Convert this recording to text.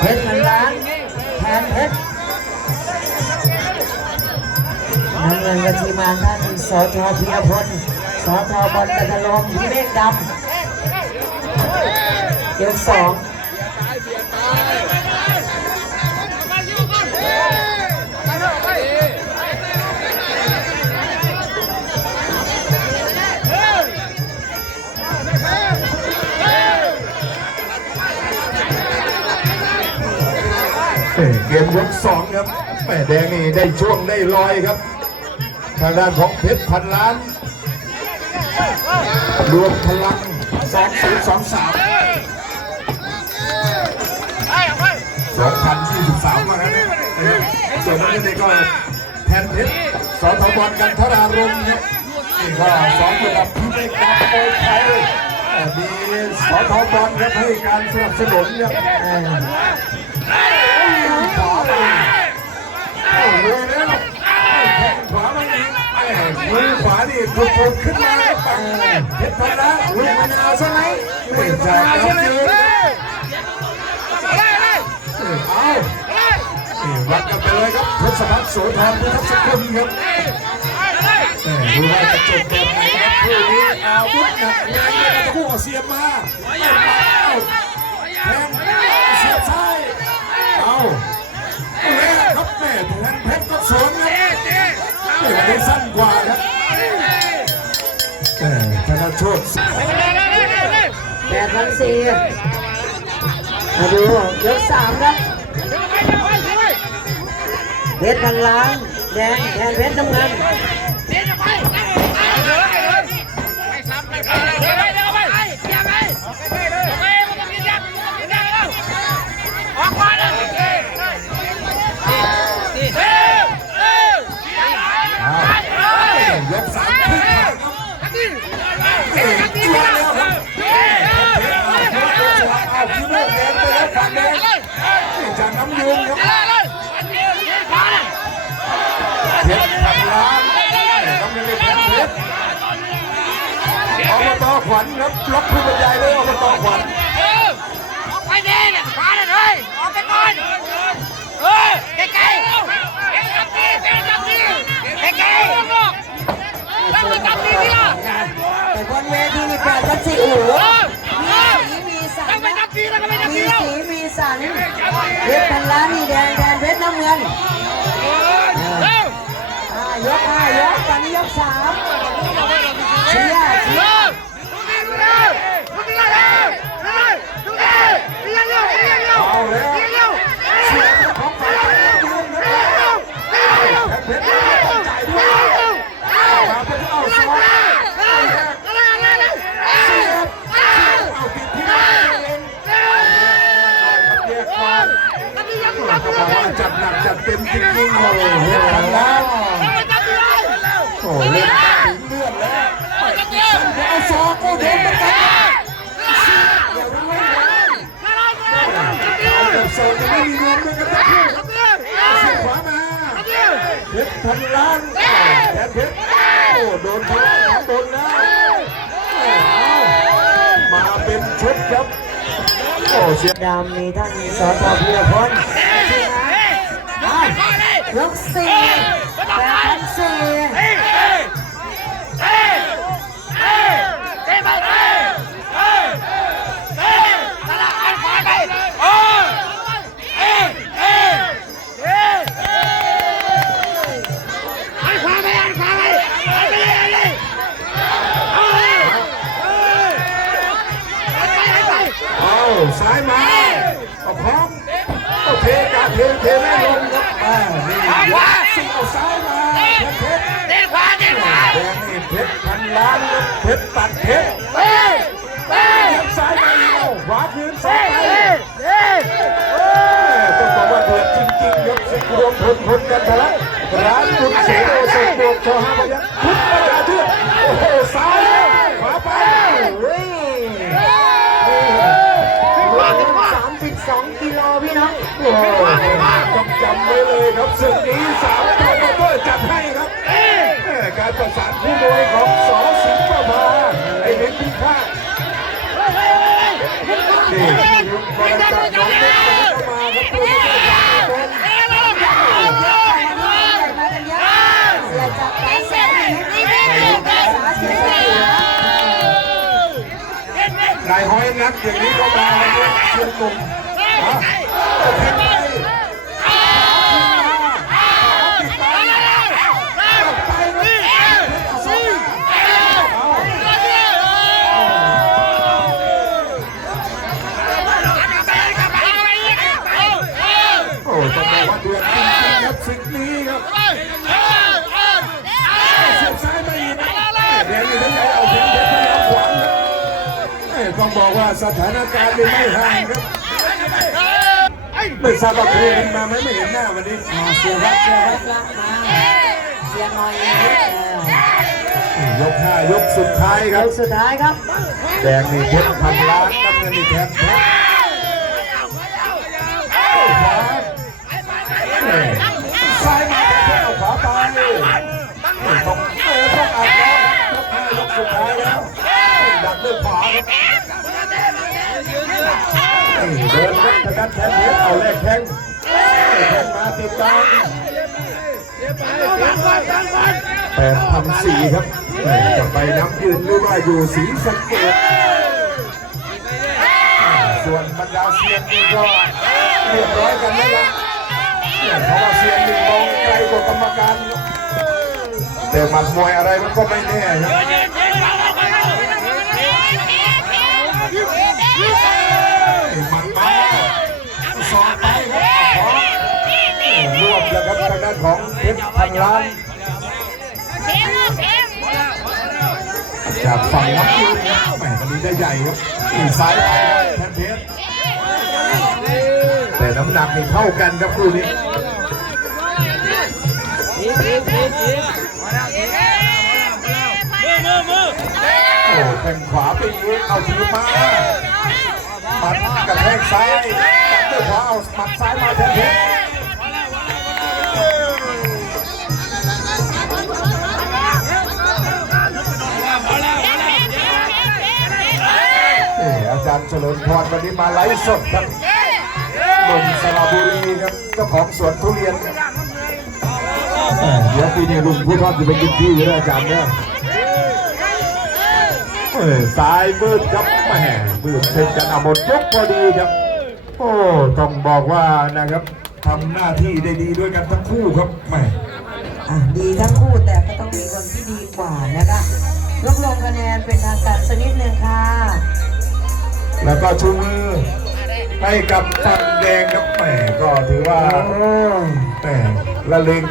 เพชรมันล้านแทนเพชรน้ำเงินกระทีมาท่านสทพีรพลสทบอลกันลมพิเมฆดำเกียร์สอง เกมยกสองครับแม่แดงนี่ได้ช่วงได้ลอยครับ ทางด้านของเพชรพันล้าน รวมพลังสองศูนย์สองสามสองพันยี่สิบสามมาแล้วนะครับส่วนนั้นนี่ก็แทนเพชรสทบอลกันทรารมครับนี่ก็สองระดับพิเศษการโอยไทยมีสทบอลครับให้การสนับสนุนครับ วานี่ปุดปุดขึ้นมาแล้งเพชรพันล้านลูกมะนาวใช่ไหมไม่ใช่ใช่ไหมเอาวัดกันไปเลยครับทศพัฒน์โสธรพิทักษ์สกุลครับดูว่าจะจบแบบไหนครับคู่นี้อาวุธหนักงเลยนะคู่เอาเสียมา แปดพันสี่มาดูยกสามครับเพชรพันล้านแดงแทนเพชรน้ำเงินยกสาม แดงไปแล้วฝั่งแดงนี่จากน้ำยุงครับเพชรพันล้านน้ำเงินเลยแทนเพชรอบตขวัญครับล็อกผู้บรรยายด้วยอบตขวัญ เพชรพันล้านนี่แดงแดงเพชรน้ำเงินยกห้ายกตอนนี้ยกสามเชียร์เชีย เร็ ร์ วดูดิดูดิดูดิเร็วดูดิเรียงเร็วเรียงเร็ว เอาแล้ว เรียงเร็ว เสียงของฝ่ายน้ำยุงครับ เร็วเร็ว แทนเพชรตั้งใจด้วยมาเป็นเอาสอง อะไรอะไรอะไร เอาติดที่หน้าเองเรียกความ จับดี จับดีก็จับบอกดีว่าจัดหนักจัดเต็มจริงๆโอ้โหเห็นพันล้านจับดีเลยโอ้โหเล่นถึงเลือดแล้วจับดีเอาซอกโอ้โหมันกันอย่ารู้ว่าจับดีเอาแบบโซนยังไม่มีรวมด้วยกันทั้งคู่เสียขวามาเพชรพันล้านแทนเพชรโอ้โดนพลังของบนแล้วมาเป็นชุดครับโอ้เสียดำมีท่านสทพีรพลที่มาอะ ย มครับอ่านี่ยกสิ่งเอาซ้ายมาเพชรเพชรเดินขวาเด็ดขวาแดงนี่เพชรพันล้านครับเพชรตัดเพชรเต้ยเต้ยยงซ้ายมาเอาขวาคืนซ้ายไปเต้ยเฮ้ยต้องบอกว่าเดือดจริงๆยกสิรวมพลพลกันทะลักร้านคุณเสโอสมบวกชอห้าพยัคฆ์ กิโลพี่น้องโอ้โหต้จำไว้เลยครับสึกนี้สามคนรโมเอจัดให้ครับการประสานผู้มวยของสอสิงห์ประภาไอเด็กพิฆาตนี่ยุคบรรดาน้องเด็กประมาครับผู้มวยนายห้อยนักอย่างนี้ก็มาเชียงตุ่ม ฮะเอาแทงไปโอ้ต้องบอกว่าเดือดจริงๆครับศึกนี้ครับเสียบซ้ายมาอีกเดี๋ยวอยู่ที่ไหนเอาเพียงเพชรพยายามขวางครับเอ้ยต้องบอกว่าสถานการณ์นี่ไม่ห่างครับ ไม่ทราบว่าเคยเห็นมาไหมไม่เห็นหน้าวันนี้อ่าเสียวัดเสียวัดละมาเสียหน่อยนิดเออยกห้ายกสุดท้ายคยรับกสุดท้ายครับ แดงนี่เพชรพันล้านน้ำเงินนี่แทนเพช ดินครับทางด้านแทนเพชรเอาแรกแทงแทงมาติดตามแปดพันสี่ครับจะไปน้ำยืนหรือว่าอยู่สีสะเกดส่วนบรรดาเซียนนี่ก็เรียบร้อยกันแล้วนะเพราะว่าเซียนนี่มองไกลกว่ากรรมการแต่หมัดมวยอะไรมันก็ไม่แน่ครับ รวบแล้วครับทางด้านของเพชรพันล้านจากฝั่งน้ำยืนครับแหมตอนนี้ได้ใหญ่ครับอีกซ้ายแทนเพชรแต่น้ำหนักนี่เท่ากันครับคู่นี้โอ้แข้งขวาไปอีกเอาทีมาหมัดกระแทกซ้ายจับด้วยขวาเอาหมัดซ้ายมาแทนเพชร เฉลิมพรวันนี้มาไลฟ์สดครับหนุ่มสระบุรีครับเจ้าของสวนทุเรียนครับแหม่เดี๋ยวปีนี้ลุงผู้ทอดจะไปกินที่ด้วยอาจารย์เนี่ยเออสายมืดครับแหม่มืดเส้นกันเอาหมดยกพอดีครับ โอ้ต้องบอกว่านะครับทำหน้าที่ได้ดีด้วยกันทั้งคู่ครับแหม่อะดีทั้งคู่แต่ก็ต้องมีคนที่ดีกว่านะคะรวบรวมคะแนนเป็นทางการสักนิดนึงค่ะ แล้วก็ชูมือให้กับฝั่งแดงครับแหม่ก็ถือว่าแหม่ละเลง